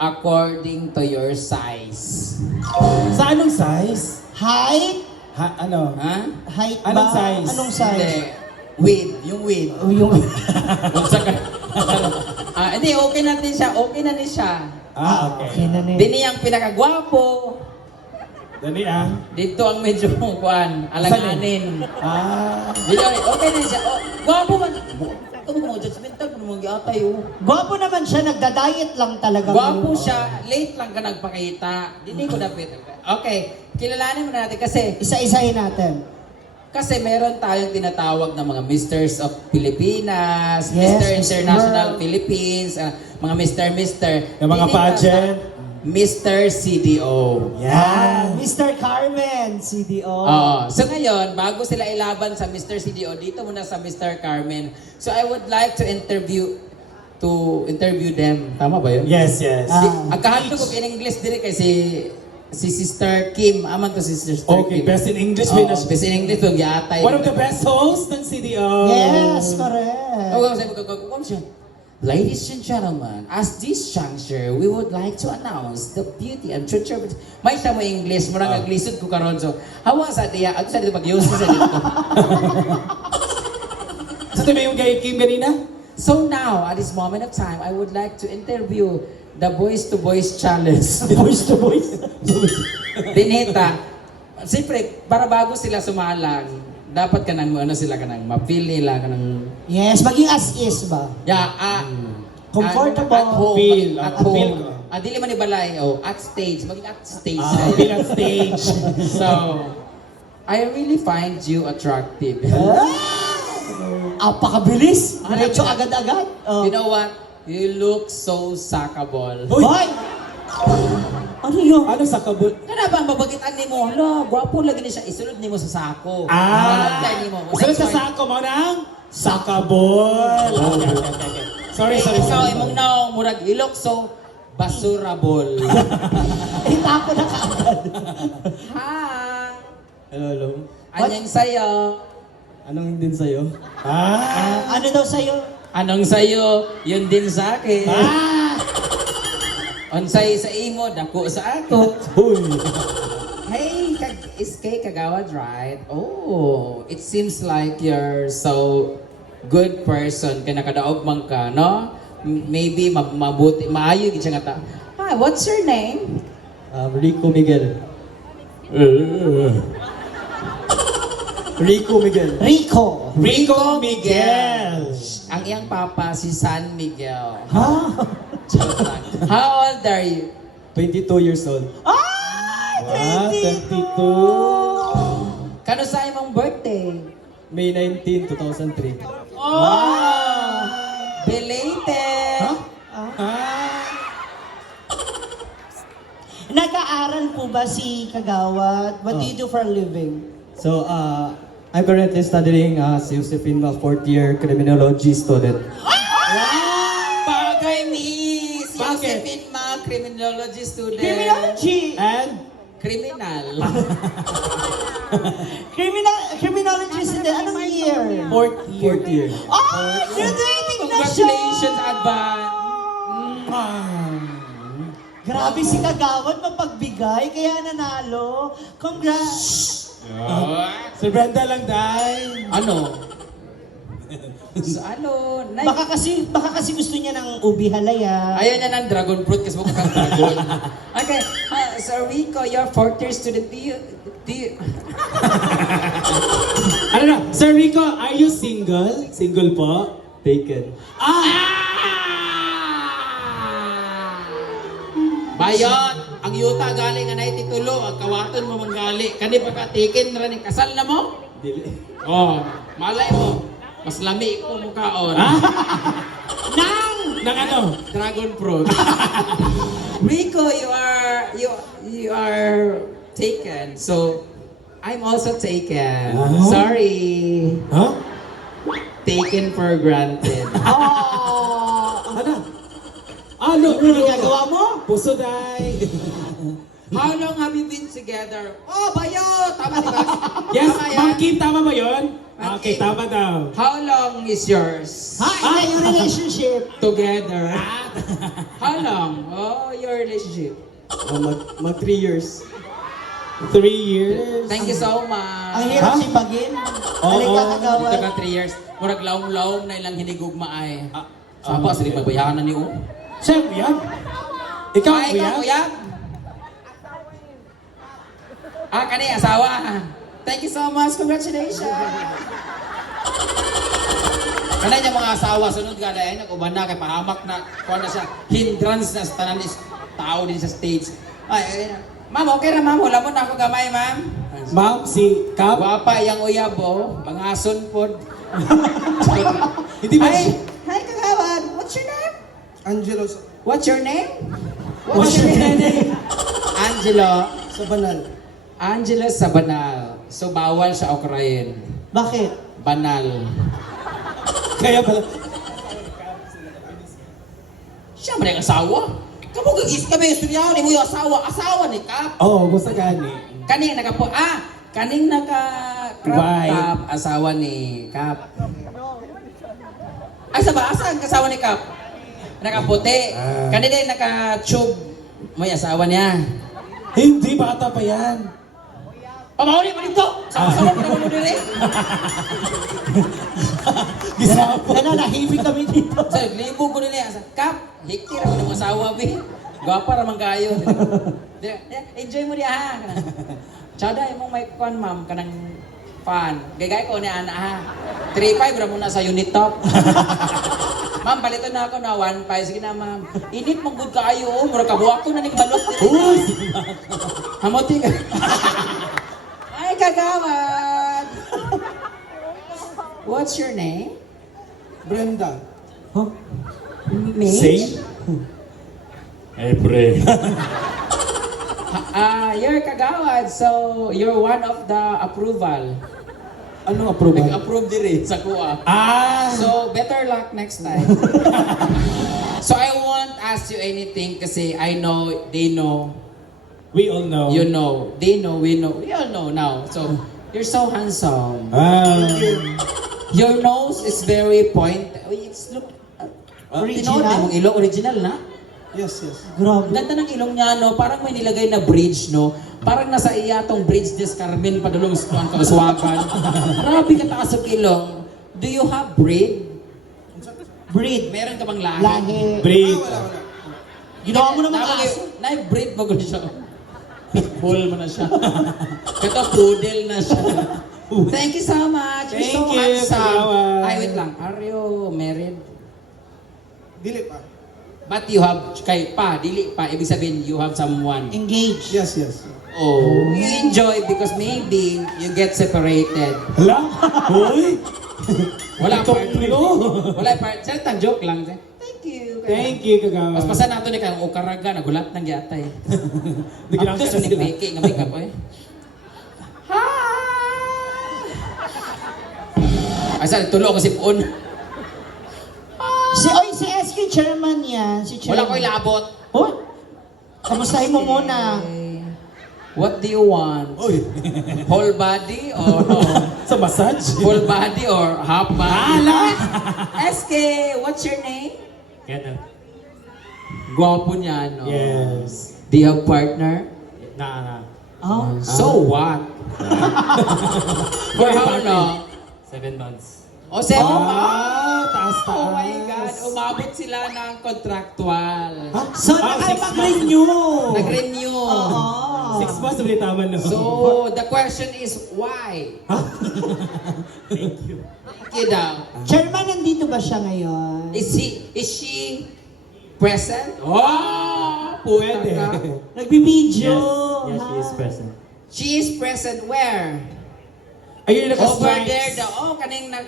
according to your size. Sa anong size? Height? Ha, ano? Ha? Height Anong ba? size? Anong Hindi. size? Width. Yung width. Oh, yung... Kung sa ah, hindi, okay na din siya. Okay na din siya. Ah, okay okay. na ni. Dini ang pinakagwapo. Dali ah. Dito ang medyo kuan, alanganin. Ah. Dito, okay na siya. Oh, gwapo man. Kung mo judgmental, kung mo giatay oh. Gwapo naman siya, nagda-diet lang talaga. Gwapo siya, late lang ka nagpakita. Dili ko dapit. Okay, kilalanin mo na natin kasi Isa-isahin natin. kasi meron tayong tinatawag na mga Misters of Pilipinas, Yes, Mr. International. Philippines, ah, mga Mr. Mr. Yung mga pageant. Mr. CDO. Ah, Yan. Mr. Carmen, CDO. Oo. So ngayon, bago sila ilaban sa Mr. CDO, dito muna sa Mr. Carmen. So I would like to interview to interview them. Tama ba yun? Yes, yes. Ah. Ang kahanto ko in English dire kay si si Sister Kim. Aman to si Sister Okay, Kim. best in English. Oo, na- best in English to yatay. One of the best hosts ng CDO. Yes, correct. Oh, sabi ko, ko- ko- siya. Ladies and gentlemen, as this juncture, we would like to announce the beauty and future. May siya mo English, murang Ah. naglisod ko karon so. Hawa sa diya, at sa dito pag-use sa dito. So, ito ba yung kay Kim kanina? So now, at this moment of time, I would like to interview the Boys to Boys Challenge. Voice to voice. Dinita, siyempre, para bago sila sumalang, dapat ka nang, ano sila ka nang, ma-feel nila ka nang, Yes, maging as is ba? yeah, ah, Comfortable. At home. Feel, maging at ah, feel home. ko. Ah, dili man ibalay, oh, at stage, maging at stage. Ah, feel on stage. so, I really find you attractive. Apakabilis. Ano Diretso agad-agad. Oh. You know what? You look so sackable. Uy! Hoy! Ano yun? Ano sa kabul? Kana ba ang mabagitan ni mo? Hala, gwapo lagi ni siya. Isunod ni mo sa sako. Ah! Isunod ni mo. So, sa sako mo ng sakabol. Okay, okay. Sorry, sorry, Ikaw, sorry. imong naong murag ilok so basurable. Eh, tapo na kaagad. Hi! Hello, hello. Anyang sayo? Anong din sa'yo? Ah! ano daw sa'yo? Anong sayo? Yun din sa akin. Ah! Onsay sa imo, dako sa ako. Uy! Hey, kag is kay kagawad, right? Oh, it seems like you're so good person kay nakadaog man ka, no? Maybe ma- mabuti, maayo gid siya nga ta. Hi, what's your name? Um, Rico Miguel. Rico Miguel. Rico. Rico Miguel. Ang iyang papa si San Miguel. Ha? Joke lang. How old are you? 22 years old. Ay! Wow, 22. Kano sa imong birthday? May 19, 2003. Oh! Belated! Ah! Nag-aaral po ba si Kagawad? What do you do for a living? So, uh, I'm currently studying as Josephine, a fourth year criminology student. Bagay, miss! Bakit? Josephine Ma, criminology student. Criminology! And? Criminal. Criminal, criminology student. Anong year? Fourth year. Fourth year. Ah! Graduating na siya! Congratulations, advance. Grabe si Kagawad mapagbigay, kaya nanalo. Congrats! Si Brenda lang, Day. Ano? So, ano? Nay- Baka kasi, baka kasi gusto niya ng ubi halaya. Ayaw niya ng dragon fruit kasi mukha kang dragon. okay. Uh, so, Rico, you're fourth year student. Do you, do you, Ano na? Sir Rico, are you single? Single po? Taken. Ah! Bayot! Ang yuta galing nga na titulo, ang kawaton mo manggali. Kani pagkatikin ra ni kasal na mo? Dili. Oh, malay mo. Mas lami ko mukhaon. Ah? Nang! Nang ano? Dragon fruit. Rico, you are you you are taken. So I'm also taken. Oh. Sorry. Huh? Taken for granted. Oh! Ano? Ano? Ano ginagawa mo? Puso, Day. How long have you been together? Oh, bayo! Tama di ba? Yes, Tama yan? Ma'am Kim, tama ba yun? Ma'am Okay, Kim. tama daw. How long is yours? Ha? Ina yung relationship. Together. How long? Oh, your relationship. Oh, mag, mag three years. Three years. Thank you so much. Ang hirap Ha? sipagin. Oo. Halika Dito ka 3 years. Murag laom-laom na ilang hinigugma ay. Ah, Sapa, ah, sige, mabayanan ni O. Siya, kuya? Ikaw, Ay, kuya? ikaw, kuya? Ah, kani, asawa. Thank you so much. Congratulations. Kanay niya mga asawa, sunod ka dahil nag-uban na kay pahamak na kuha na siya. Hindrance na sa tanan is tao din sa stage. Ay, ay, ay. Ma'am, okay na ma'am. Wala mo na ako gamay, ma'am. Ma'am, si Kap? Gwapa yang uyab oh. Mga ason po. Hindi ba Hi, siya- hi kagawad. What's your Angelo What's your name? What's your name? Angelo. Sabanal. Angelo Sabanal. So bawal sa Ukraine. Bakit? Banal. Kaya pala. Siya man yung asawa. Kamu gagis kami istoryaw ni mo yung asawa. Asawa ni Kap. Oo, oh, basta gani. Kaning nakapo ah kaning naka crop top asawa ni Kap. Asa ba asa ang asawa ni Kap? Nakaputi. Ah. Kani din naka-tube. May asawa niya. Hindi, bata pa yan. Pamauli pa dito. Sama-sama pa naman din eh. Gisapo. Ano, nahimik kami dito. Sa libo ko nila. Kap, hikti ra mo ng asawa bi. Gwapa ra man kayo. Di- Enjoy mo diya ha. Tsada imong may kon ma'am kanang fan. Gagay ko ni ana ha. 3.5 ra muna sa unit top. ma'am, balito na ako na 1.5. Sige na ma'am. Init mong good kaayo. Oh. Mura kabuak ko na ning balot. Uy! Hamuti ka. Ay, kagawad. What's your name? Brenda. Huh? Mitch? Same? Eh, pre. Ah, you're kagawad, so you're one of the approval. Anong approval? Nag-approve din sa kuha. Ah! So, better luck next time. so, I won't ask you anything kasi I know, they know, we all know. you know, they know, we know, we all know now. So, you're so handsome. Ah. Your nose is very pointed. Uy, It's look, uh, Original? Na mong ilong, original na. Yes, yes. Grabe. Ganda ng ilong niya, no? Parang may nilagay na bridge, no? Parang nasa iyatong bridge des Carmen padulong sa kuwan kabaswakan. Grabe ka taas ang ilong. Do you have breed? Breed. Meron ka bang lahi? Lahi. Breathe. Ginawa mo naman aso. Na-breed mo ko siya. Pitbull mo na siya. Kata poodle na siya. Thank you so much. You're so Thank you, handsome. Ay, wait lang. Are you married? Dili pa. But you have, kay pa, dili pa, ibig sabihin you have someone. Engage. Yes, yes. Oh, you enjoy because maybe you get separated. Hala? Hoy! Wala Ito, part. no? Wala part. Saltang joke lang. Thank you. Thank you, kagawa. Mas pasan nato ni kang ukaraga, nagulat nang yatay. Nagkilang After ka sa sila. Peke, nga makeup eh. Hi! Ay, saan, tulo ko si Pon. SK chairman yan. Si Wala chairman. ko ilabot. Hoy! Kamustahin mo muna. What do you want? Uy! Whole body or Sa massage? full body or half body? Ala! SK, what's your name? Kenneth. Gwapo niya, no? Yes. Do you have partner? Na, na. Oh. So what? For how long? Seven months. O, seven Ah, months? Taas, taas. Oh my God, umabot sila ng contractual. Ha? So, Ah, six nakapag-renew. Nag-renew. Oo. Six months na tama no? So, the question is, why? Thank you. Thank you daw. Chairman, nandito ba siya ngayon? Is he, is she present? Oh, Pwede. Nagbibideo. Yes, she is present. She is present where? Ayun, Over naka-stripes. there, the, oh, kaning nag...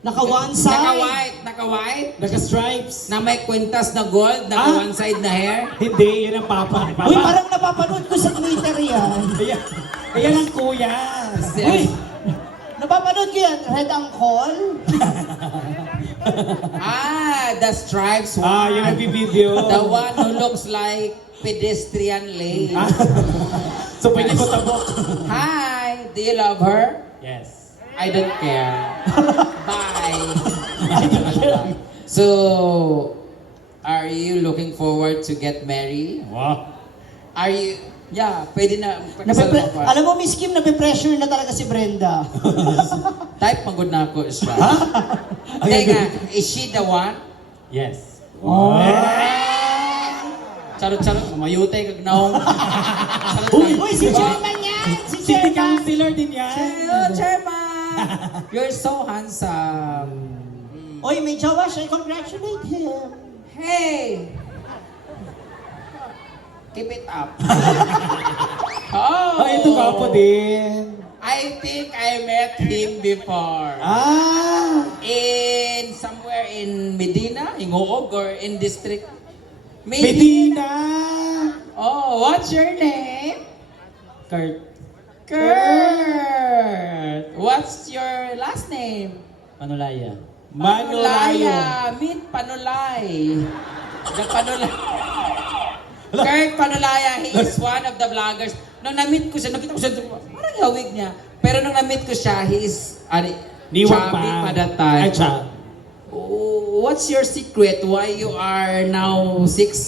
Naka one side. Naka-white, naka-white. Naka-stripes. Na may kwintas na gold, naka Ah. one side na hair. Hindi, yan ang papa. Papa. Uy, parang napapanood ko sa Twitter yan. Ayan, ayan ang kuya. Uy, napapanood ko yan. Red Uncle. ah, the stripes one. Ah, yung nagbibideo. The one who looks like pedestrian lane. So pwede ko tabok. Hi, do you love her? Yes. I don't care. Bye. so, are you looking forward to get married? Wow. Are you, yeah, pwede na, pa. alam mo, Miss Kim, nape-pressure na talaga si Brenda. Type pagod na ako siya. Teka, is she the one? Yes. Charot-charot, mamayutay kag naong. Charot Uy, lang. Uy, si Chairman yan! Si City Chairman! Councilor din yan. Hello, Chairman! You're so handsome. Uy, may jowa siya. Congratulate him. Hey! Keep it up. oh! Ah, ito ka po din. I think I met him before. Ah! In somewhere in Medina, in Ngoog, or in district. Medina! Oh, what's your name? Kurt. Kurt. What's your last name? Manulaya. Panulaya. Meet Panulay. The Panulay. Kurt Panulaya, he is one of the vloggers. Nung na-meet ko siya, nakita ko siya, parang hawig niya. Pero nung na-meet ko siya, he is ano, Niwag chubby pa. pa that time. Ay, What's your secret? Why you are now six